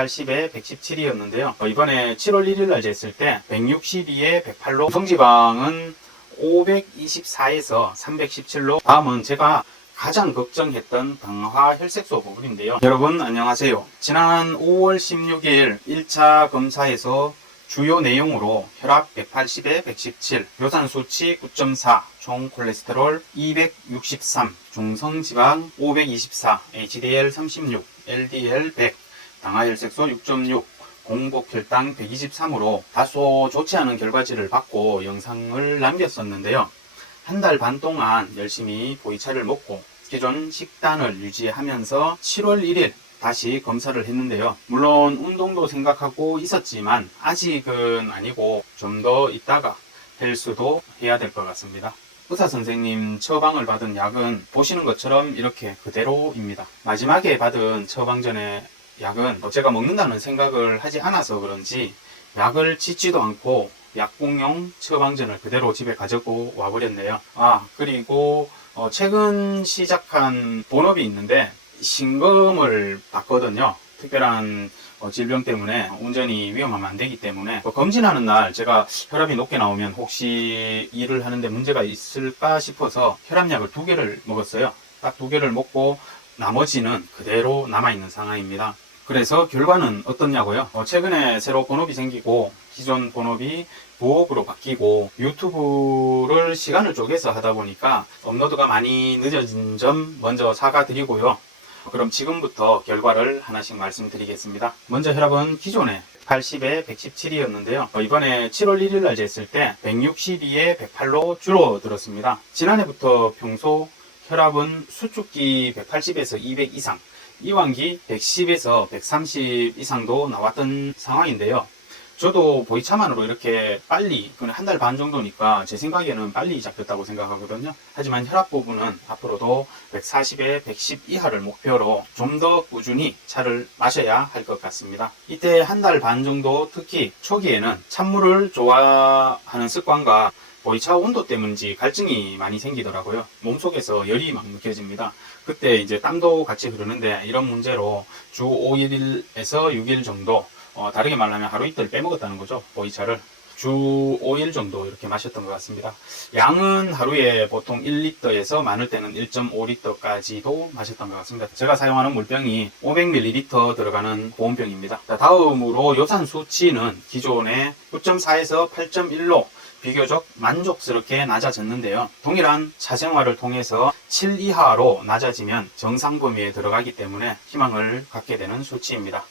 180에 117이었는데요. 이번에 7월 1일 날 쟀을 때 162에 108로 성지방은 524에서 317로 다음은 제가 가장 걱정했던 당화 혈색소 부분인데요. 여러분 안녕하세요. 지난 5월 16일 1차 검사에서 주요 내용으로 혈압 180에 117, 요산 수치 9.4, 총 콜레스테롤 263, 중성지방 524, HDL 36, LDL 100, 당화혈색소 6.6, 공복혈당 123으로 다소 좋지 않은 결과지를 받고 영상을 남겼었는데요. 한 달 반 동안 열심히 보이차를 먹고 기존 식단을 유지하면서 7월 1일 다시 검사를 했는데요. 물론 운동도 생각하고 있었지만 아직은 아니고 좀 더 있다가 헬스도 해야 될 것 같습니다. 의사 선생님 처방을 받은 약은 보시는 것처럼 이렇게 그대로입니다. 마지막에 받은 처방전의 약은 뭐 제가 먹는다는 생각을 하지 않아서 그런지 약을 짓지도 않고 약국용 처방전을 그대로 집에 가지고 와버렸네요. 아, 그리고 어, 최근 시작한 본업이 있는데 신검을 받거든요. 특별한 어, 질병 때문에 운전이 위험하면 안 되기 때문에 뭐 검진하는 날 제가 혈압이 높게 나오면 혹시 일을 하는데 문제가 있을까 싶어서 혈압약을 두 개를 먹었어요. 딱 두 개를 먹고 나머지는 그대로 남아있는 상황입니다. 그래서 결과는 어떻냐고요? 어, 최근에 새로 본업이 생기고 기존 본업이 부업으로 바뀌고 유튜브를 시간을 쪼개서 하다 보니까 업로드가 많이 늦어진 점 먼저 사과드리고요. 그럼 지금부터 결과를 하나씩 말씀드리겠습니다. 먼저 혈압은 기존에 80에 117이었는데요. 이번에 7월 1일 날 쟀을 때 162에 108로 줄어들었습니다. 지난해부터 평소 혈압은 수축기 180에서 200 이상, 이완기 110에서 130 이상도 나왔던 상황인데요. 저도 보이차만으로 이렇게 빨리, 한달 반 정도니까 제 생각에는 빨리 잡혔다고 생각하거든요. 하지만 혈압 부분은 앞으로도 140에 110 이하를 목표로 좀 더 꾸준히 차를 마셔야 할 것 같습니다. 이때 한 달 반 정도 특히 초기에는 찬물을 좋아하는 습관과 보이차 온도 때문인지 갈증이 많이 생기더라고요. 몸속에서 열이 막 느껴집니다. 그때 이제 땀도 같이 흐르는데 이런 문제로 주 5일에서 6일 정도 어, 다르게 말하면 하루 이틀 빼먹었다는 거죠. 보이차를. 주 5일 정도 이렇게 마셨던 것 같습니다. 양은 하루에 보통 1리터에서 많을 때는 1.5리터까지도 마셨던 것 같습니다. 제가 사용하는 물병이 500ml 들어가는 보온병입니다. 자, 다음으로 요산 수치는 기존에 9.4에서 8.1로 비교적 만족스럽게 낮아졌는데요. 동일한 차생활을 통해서 7 이하로 낮아지면 정상 범위에 들어가기 때문에 희망을 갖게 되는 수치입니다.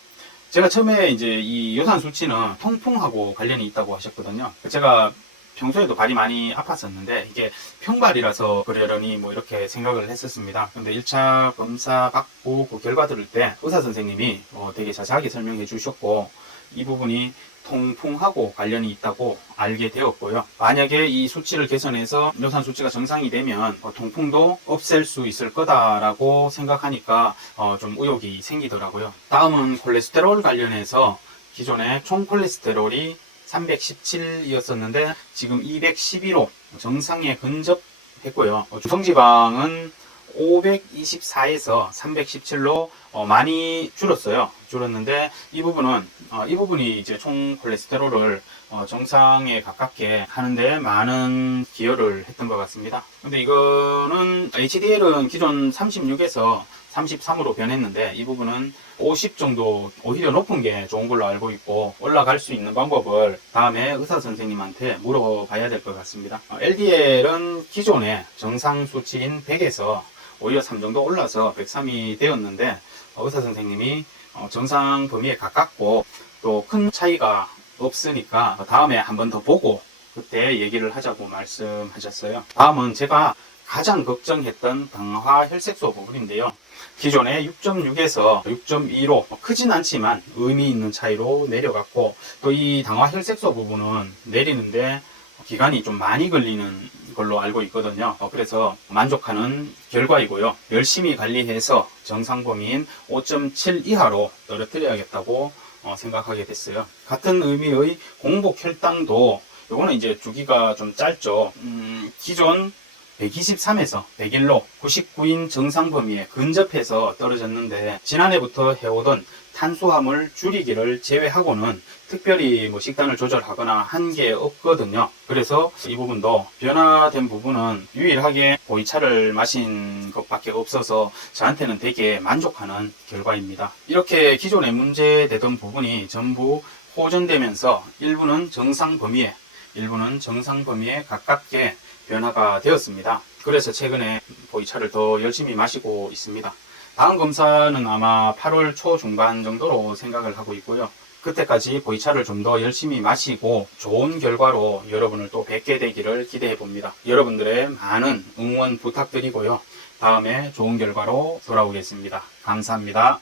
제가 처음에 이제 이 요산 수치는 통풍하고 관련이 있다고 하셨거든요. 제가 평소에도 발이 많이 아팠었는데 이게 평발이라서 그러려니 뭐 이렇게 생각을 했었습니다. 근데 1차 검사 받고 그 결과 들을 때 의사 선생님이 어 되게 자세하게 설명해 주셨고 이 부분이 통풍하고 관련이 있다고 알게 되었고요. 만약에 이 수치를 개선해서 요산 수치가 정상이 되면 어, 통풍도 없앨 수 있을 거다라고 생각하니까 어, 좀 의욕이 생기더라고요. 다음은 콜레스테롤 관련해서 기존에 총 콜레스테롤이 317이었었는데 지금 212로 정상에 근접했고요. 어, 주성지방은 524에서 317로 어, 많이 줄었어요. 줄었는데 이 부분은 어, 이 부분이 이제 총 콜레스테롤을 어, 정상에 가깝게 하는데 많은 기여를 했던 것 같습니다. 근데 이거는 HDL은 기존 36에서 33으로 변했는데 이 부분은 50 정도 오히려 높은 게 좋은 걸로 알고 있고 올라갈 수 있는 방법을 다음에 의사 선생님한테 물어봐야 될 것 같습니다. 어, LDL은 기존에 정상 수치인 100에서 오히려 3 정도 올라서 103이 되었는데 어, 의사 선생님이 어, 정상 범위에 가깝고 또 큰 차이가 없으니까 다음에 한 번 더 보고 그때 얘기를 하자고 말씀하셨어요. 다음은 제가 가장 걱정했던 당화 혈색소 부분인데요. 기존에 6.6에서 6.2로 크진 않지만 의미 있는 차이로 내려갔고 또 이 당화 혈색소 부분은 내리는데 기간이 좀 많이 걸리는 걸로 알고 있거든요. 어, 그래서 만족하는 결과이고요. 열심히 관리해서 정상 범위인 5.7 이하로 떨어뜨려야겠다고 어, 생각하게 됐어요. 같은 의미의 공복 혈당도 요거는 이제 주기가 좀 짧죠. 음, 기존 123에서 101로 99인 정상 범위에 근접해서 떨어졌는데 지난해부터 해오던 탄수화물 줄이기를 제외하고는 특별히 뭐 식단을 조절하거나 한 게 없거든요. 그래서 이 부분도 변화된 부분은 유일하게 보이차를 마신 것밖에 없어서 저한테는 되게 만족하는 결과입니다. 이렇게 기존에 문제되던 부분이 전부 호전되면서 일부는 정상 범위에 일부는 정상 범위에 가깝게 변화가 되었습니다. 그래서 최근에 보이차를 더 열심히 마시고 있습니다. 다음 검사는 아마 8월 초 중반 정도로 생각을 하고 있고요. 그때까지 보이차를 좀 더 열심히 마시고 좋은 결과로 여러분을 또 뵙게 되기를 기대해 봅니다. 여러분들의 많은 응원 부탁드리고요. 다음에 좋은 결과로 돌아오겠습니다. 감사합니다.